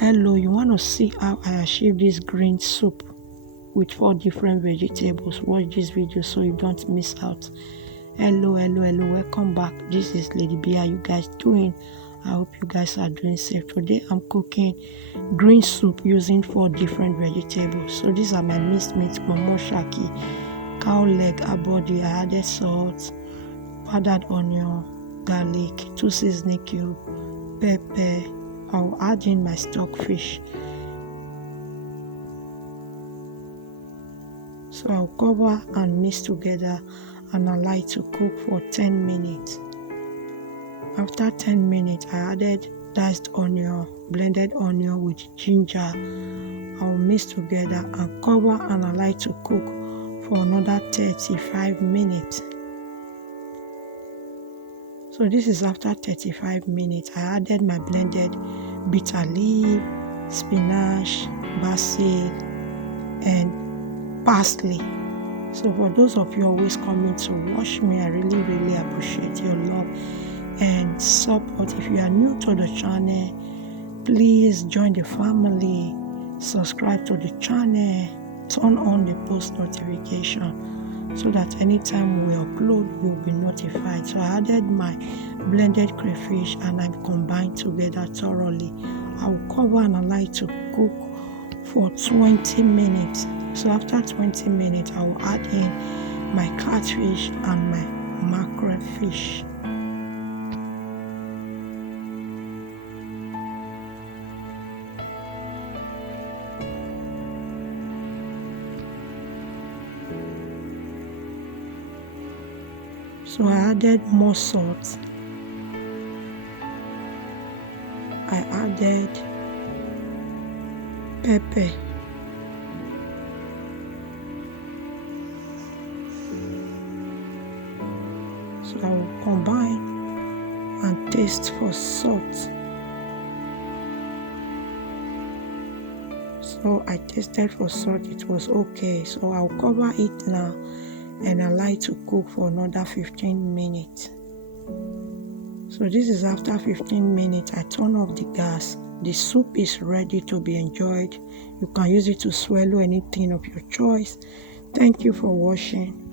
Hello, you want to see how I achieve this green soup with 4 different vegetables? Watch this video so you don't miss out. Hello, welcome back. This is Lady B. How you guys doing? I hope you guys are doing safe. Today I'm cooking green soup using 4 different vegetables. So these are my minced meat, momo shaki, cow leg, abodi. I added salt, powdered onion, garlic, 2 seasoning cubes, pepper. I'll add in my stockfish. So I'll cover and mix together and allow it to cook for 10 minutes. After 10 minutes, I added diced onion, blended onion with ginger. I'll mix together and cover and allow it to cook for another 35 minutes. So this is after 35 minutes. I added my blended bitter leaf, spinach, basil, and parsley. So for those of you always coming to watch me, I really appreciate your love and support. If you are new to the channel, please join the family, subscribe to the channel, turn on the post notification so that anytime we upload you'll be notified. So I added my blended crayfish and I combined together thoroughly. I will cover and allow it to cook for 20 minutes. So after 20 minutes I will add in my catfish and my mackerel fish. So I added more salt. I added pepper. So I will combine and taste for salt. So I tasted for salt, it was okay. So I'll cover it now and allow it to cook for another 15 minutes. So this is after 15 minutes. I turn off the gas. The soup is ready to be enjoyed. You can use it to swallow anything of your choice. Thank you for watching.